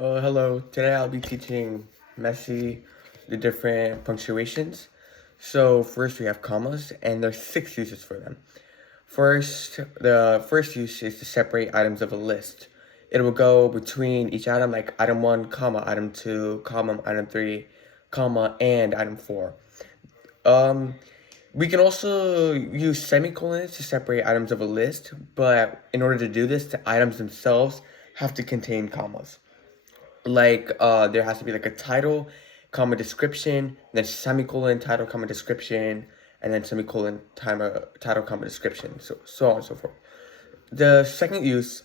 Hello. Today I'll be teaching Messi the different punctuations. So first we have commas, and there's 6 uses for them. The first use is to separate items of a list. It will go between each item, like item 1, comma, item 2, comma, item 3, comma, and item 4. Um, we can also use semicolons to separate items of a list, but in order to do this, the items themselves have to contain commas. There has to be like a title, comma description, then semicolon, title, comma description, and then semicolon, title, comma description, so on and so forth. The second use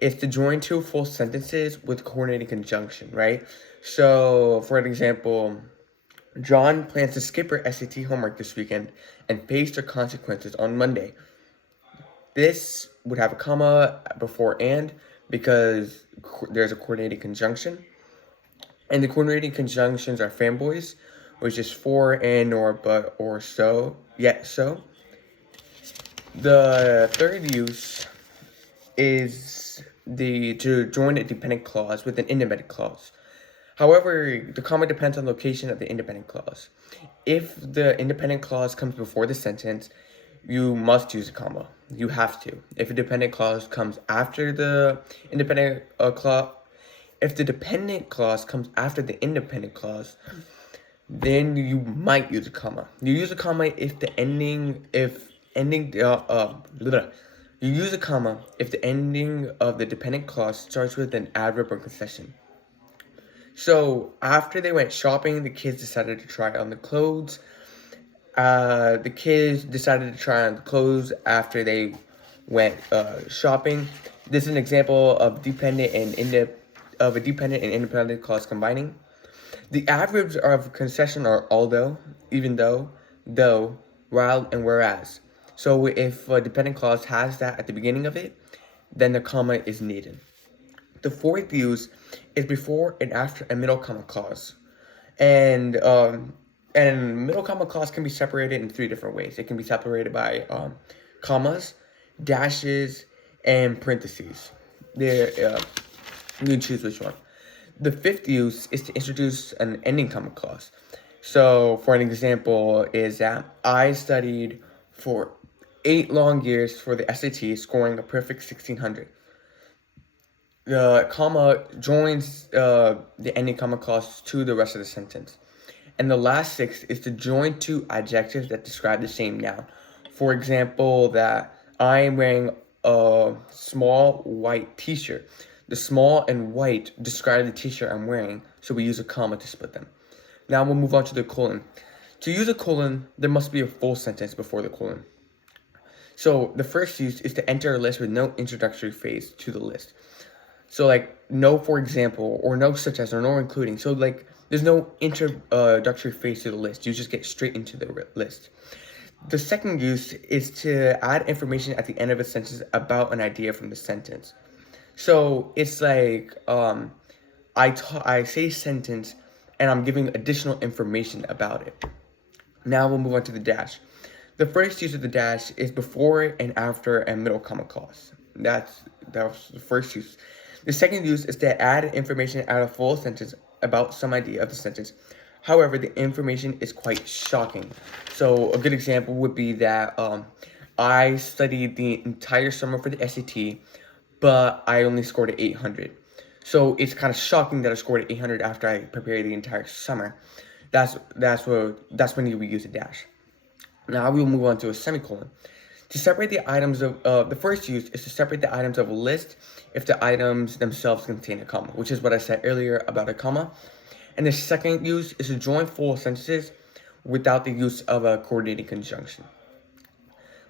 is to join two full sentences with coordinating conjunction, right? So for an example, John plans to skip her SAT homework this weekend and face the consequences on Monday. This would have a comma before and because there's a coordinating conjunction. And the coordinating conjunctions are fanboys, which is for, and, or, but, or, so, yet, so. The third use is to join a dependent clause with an independent clause. However, the comma depends on location of the independent clause. If the independent clause comes before the sentence, you must use a comma. You have to. If a dependent clause comes after the independent clause, if the dependent clause comes after the independent clause, then you might use a comma. You use a comma if the ending, you use a comma if the ending of the dependent clause starts with an adverb or concession. So after they went shopping, the kids decided to try on the clothes. The kids decided to try on the clothes after they went shopping. This is an example of a dependent and independent clause combining. The adverbs of concession are although, even though, while, and whereas. So if a dependent clause has that at the beginning of it, then the comma is needed. The fourth use is before and after a middle comma clause. And middle comma clause can be separated in 3 different ways. It can be separated by commas, dashes, and parentheses. You can choose which one. The fifth use is to introduce an ending comma clause. So, for an example, is that I studied for 8 long years for the SAT, scoring a perfect 1600. The comma joins the ending comma clause to the rest of the sentence. And the last 6 is to join 2 adjectives that describe the same noun. For example, that I am wearing a small white t-shirt. The small and white describe the t-shirt I'm wearing, so we use a comma to split them. Now we'll move on to the colon. To use a colon, there must be a full sentence before the colon. So the first use is to enter a list with no introductory phrase to the list. So like no for example, or no such as, or no including. So like there's no introductory phrase to the list. You just get straight into the list. The second use is to add information at the end of a sentence about an idea from the sentence. So it's like I say sentence and I'm giving additional information about it. Now we'll move on to the dash. The first use of the dash is before and after a middle comma clause. That was the first use. The second use is to add information at a full sentence about some idea of the sentence. However, the information is quite shocking. So a good example would be that I studied the entire summer for the SAT, but I only scored an 800. So it's kind of shocking that I scored an 800 after I prepared the entire summer. That's when you would use a dash. Now we will move on to a semicolon. To separate the items of the first use is to separate the items of a list if the items themselves contain a comma, which is what I said earlier about a comma. And the second use is to join full sentences without the use of a coordinating conjunction.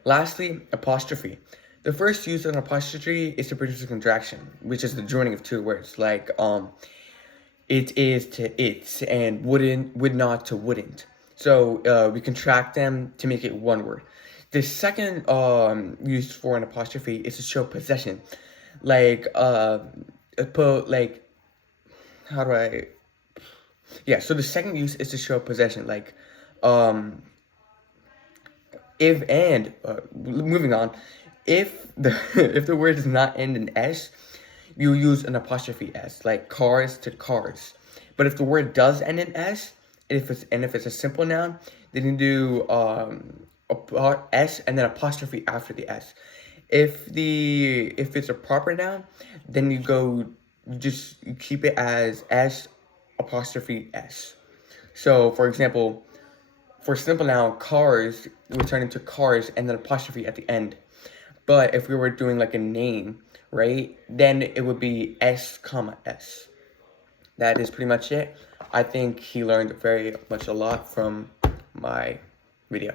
Lastly, apostrophe. The first use of an apostrophe is to produce a contraction, which is the joining of 2 words, like it is to it's and would not to wouldn't. So we contract them to make it 1 word. The second use for an apostrophe is to show possession, like how do I? Yeah. So the second use is to show possession, like if and moving on, if the if the word does not end in s, you use an apostrophe S, like cars to cars. But if the word does end in S, if it's a simple noun, then you do S and then apostrophe after the S. If it's a proper noun, then you keep it as S apostrophe S. So for example, for simple noun, cars would turn into cars and then apostrophe at the end. But if we were doing like a name, right, then it would be S comma S. That is pretty much it. I think he learned very much a lot from my video.